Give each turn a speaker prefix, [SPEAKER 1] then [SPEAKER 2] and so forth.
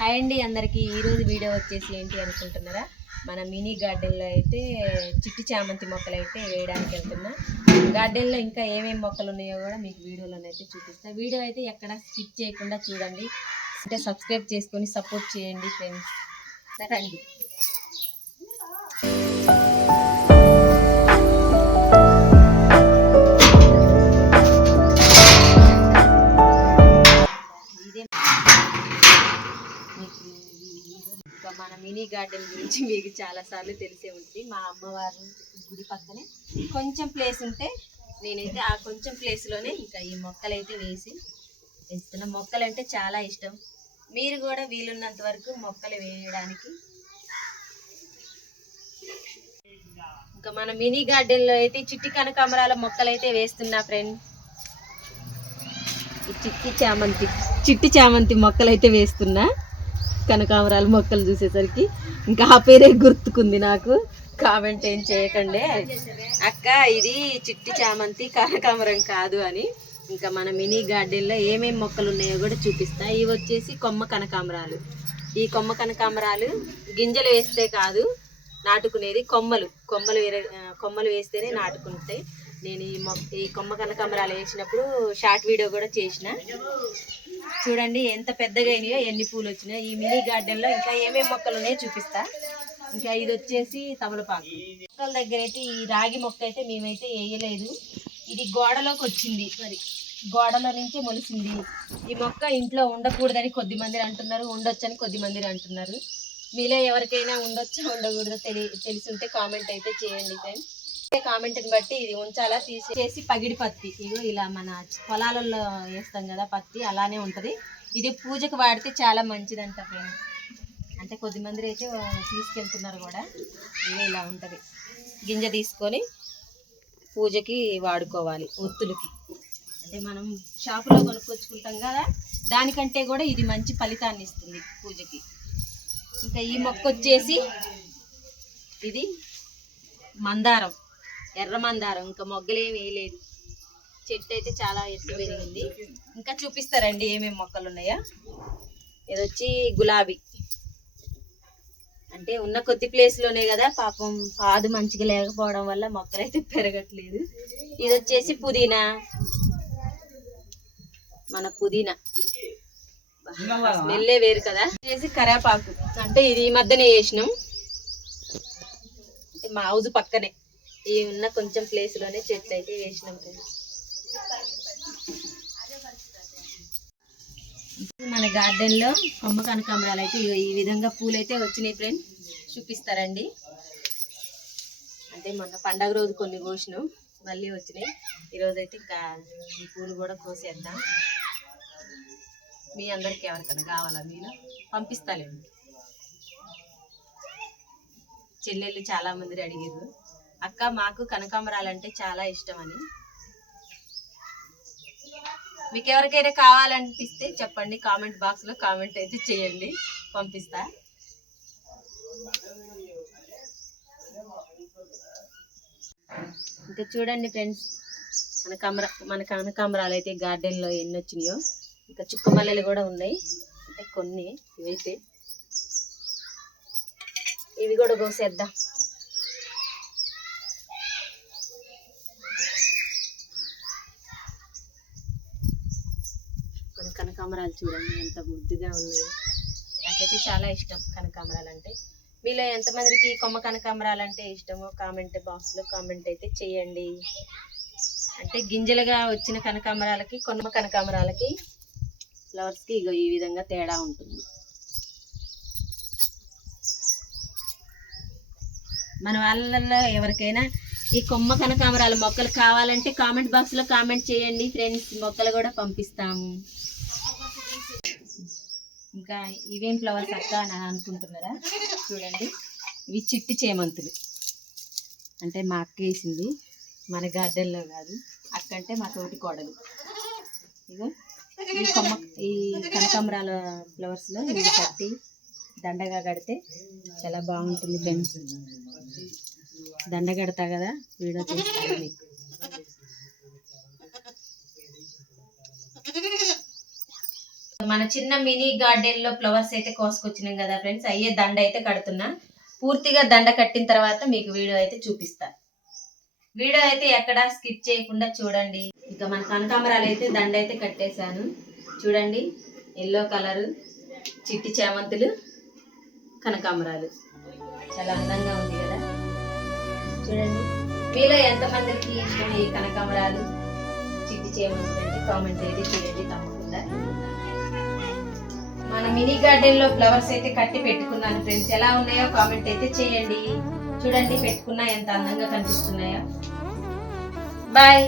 [SPEAKER 1] Hi అండి అందరికీ. ఈరోజు వీడియో వచ్చేసి ఏంటి అనుకుంటున్నారా? మన మినీ గార్డెన్లో అయితే చిట్టి చామంతి మొక్కలు అయితే వేయడానికి వెళ్తున్నా. గార్డెన్లో ఇంకా ఏమేమి మొక్కలు ఉన్నాయో కూడా మీకు వీడియోలోనైతే చూపిస్తా. వీడియో అయితే ఎక్కడ స్కిప్ చేయకుండా చూడండి. అంటే సబ్స్క్రైబ్ చేసుకొని సపోర్ట్ చేయండి ఫ్రెండ్స్. రండి అండి. మన మినీ గార్డెన్ గురించి మీకు చాలా సార్లు తెలిసే ఉంటుంది. మా అమ్మవారు గుడి పక్కనే కొంచెం ప్లేస్ ఉంటే నేనైతే ఆ కొంచెం ప్లేస్లోనే ఇంకా ఈ మొక్కలైతే వేసి పెంచుతున్నా మొక్కలు అంటే చాలా ఇష్టం. మీరు కూడా వీలున్నంత వరకు మొక్కలు వేయడానికి. ఇంకా మన మినీ గార్డెన్లో అయితే చిట్టి కనకాంబరాల మొక్కలు అయితే వేస్తున్నా ఫ్రెండ్ ఈ చిట్టి చామంతి చిట్టి చామంతి మొక్కలు అయితే వేస్తున్నా. కనకాంబరాలు మొక్కలు చూసేసరికి ఇంకా ఆ పేరే గుర్తుకుంది నాకు. కామెంట్ ఏం చేయకండి. అక్క ఇది చిట్టి చామంతి కనకాంబరం కాదు అని. ఇంకా మన మినీ గార్డెన్లో ఏమేమి మొక్కలు ఉన్నాయో కూడా చూపిస్తా. ఇవి వచ్చేసి కొమ్మ కనకాంబరాలు ఈ కొమ్మ కనకాంబరాలు గింజలు వేస్తే కాదు నాటుకునేది కొమ్మలు. కొమ్మలు వేరే కొమ్మలు వేస్తేనే నాటుకుంటాయి. నేను ఈ మొక్క ఈ కొమ్మ కనకాంబరాలు వేసినప్పుడు షార్ట్ వీడియో కూడా చేసిన. చూడండి ఎంత పెద్దగా అయినాయో ఎన్ని పూలు వచ్చినాయో. ఈ మినీ గార్డెన్లో ఇంకా ఏమేమి మొక్కలు ఉన్నాయో చూపిస్తా. ఇంకా ఇది వచ్చేసి తమలపాకు. మొక్కల దగ్గర అయితే ఈ రాగి మొక్క అయితే మేమైతే వేయలేదు. ఇది గోడలోకి వచ్చింది మరి. గోడలో నుంచి మొలిసింది. ఈ మొక్క ఇంట్లో ఉండకూడదని కొద్ది మంది అంటున్నారు ఉండొచ్చని కొద్ది మంది అంటున్నారు. మీలో ఎవరికైనా ఉండొచ్చా ఉండకూడదో తెలి తెలిసి ఉంటే కామెంట్ అయితే చేయండి ఫ్రెండ్స్. కామెంట్ని బట్టి ఇది ఉంచాలా తీసేసి పగిడి పత్తి. ఇగో ఇలా మన పొలాలలో వేస్తాం కదా పత్తి అలానే ఉంటుంది. ఇది పూజకు వాడితే చాలా మంచిదంట ఫ్రెండ్స్ అంటే కొద్ది మంది అయితే తీసుకెళ్తున్నారు కూడా. ఇగో ఇలా ఉంటుంది. గింజ తీసుకొని పూజకి వాడుకోవాలి ఒత్తులకి. అంటే మనం షాపులో కొనుక్కొచ్చుకుంటాం కదా దానికంటే కూడా ఇది మంచి ఫలితాన్ని ఇస్తుంది పూజకి. ఇంకా ఈ మొక్క వచ్చేసి ఇది మందారం. ఎర్ర మందారం ఇంకా మొగ్గలేం వేయలేదు. చెట్టు అయితే చాలా ఎత్తు పెరిగింది. ఇంకా చూపిస్తారండి ఏమేమి మొక్కలు ఉన్నాయో. ఇది వచ్చి గులాబీ. అంటే ఉన్న కొద్ది ప్లేస్లోనే కదా పాపం పాదు మంచిగా లేకపోవడం వల్ల మొక్కలు అయితే పెరగట్లేదు. ఇది వచ్చేసి పుదీనా. మన పుదీనా. స్మెల్లే వేరు కదా. వచ్చేసి కరేపాకు. అంటే ఇది ఈ మధ్యనే వేసినాం. అంటే మా హౌస్ పక్కనే. ఈ ఉన్న కొంచెం ప్లేస్లోనే చెట్లు అయితే వేసినాం మన గార్డెన్లో కొమ్మ కనకాంబరాలు అయితే ఈ విధంగా పూలు అయితే వచ్చినాయి ఫ్రెండ్ చూపిస్తారండి. అంటే మొన్న పండగ రోజు కొన్ని కోసినాం మళ్ళీ వచ్చినాయి. ఈరోజైతే ఇంకా ఈ పూలు కూడా కోసేద్దాం. మీ అందరికి ఎవరికైనా కావాలా మీరు? పంపిస్తాలేండి. చెల్లెళ్ళు చాలా మంది అడిగారు అక్క మాకు కనకాంబరాలు అంటే చాలా ఇష్టం అని మీకు ఎవరికైనా కావాలనిపిస్తే చెప్పండి కామెంట్ బాక్స్లో కామెంట్ అయితే చేయండి పంపిస్తా. ఇంకా చూడండి ఫ్రెండ్స్ మన కమర మన కనకాంబరాలు అయితే గార్డెన్లో ఎన్ని వచ్చినాయో ఇంకా చుక్క మల్లెలు కూడా ఉన్నాయి అంటే కొన్ని ఇవైతే. ఇవి కూడా కోసేద్దాం మన కనకాంబరాలు చూడండి ఎంత ముద్దుగా ఉన్నాయో. నాకైతే చాలా ఇష్టం కనకాంబరాలు అంటే మీలో ఎంతమందికి కొమ్మ కనకాంబరాలు అంటే ఇష్టమో కామెంట్ బాక్స్లో కామెంట్ అయితే చేయండి. అంటే గింజలుగా వచ్చిన కనకాంబరాలకి కొమ్మ కనకాంబరాలకి ఫ్లవర్స్కి ఇగో ఈ విధంగా తేడా ఉంటుంది. మన వాళ్ళల్లో ఎవరికైనా ఈ కొమ్మ కనకాంబరాల మొక్కలు కావాలంటే కామెంట్ బాక్స్లో కామెంట్ చేయండి. ఫ్రెండ్స్ మొక్కలు కూడా పంపిస్తాము. ఇంకా ఇవేం ఫ్లవర్స్ అక్క అని అనుకుంటున్నారా? చూడండి. ఇవి చిట్టి చేమంతులు. అంటే మా అక్క వేసింది. మన గార్డెన్లో కాదు. అక్క అంటే మా తోటి కోడలు. ఇగో ఈ కొమ్మ ఈ కనకాంబరాల ఫ్లవర్స్లో ఇవి కట్టి దండగా కడితే చాలా బాగుంటుంది ఫ్రెండ్స్. దండ కడతా కదా వీడియో చేస్తాను మీకు. మన చిన్న మినీ గార్డెన్లో ఫ్లవర్స్ అయితే కోసుకొచ్చినాం కదా ఫ్రెండ్స్. అయ్యే దండ అయితే కడుతున్నా. పూర్తిగా దండ కట్టిన తర్వాత మీకు వీడియో అయితే చూపిస్తా. వీడియో అయితే ఎక్కడా స్కిప్ చేయకుండా చూడండి. ఇక మన కనకాంబరాలు అయితే దండ అయితే కట్టేశాను. చూడండి ఎల్లో కలరు చిట్టి చామంతులు కనకాంబరాలు. చాలా అందంగా ఉంది కదా. చూడండి మీలో ఎంతమందికి ఇష్టం ఈ కనకాంబరాలు చిట్టి చేమంతులు? అంటే కామెంట్ అయితే చేయండి తప్పకుండా. మినీ గార్డెన్లో ఫ్లవర్స్ అయితే కట్టి పెట్టుకున్నాను ఫ్రెండ్స్. ఎలా ఉన్నాయో కామెంట్ అయితే చేయండి. చూడండి పెట్టుకున్నా ఎంత అందంగా కనిపిస్తున్నాయో. బాయ్.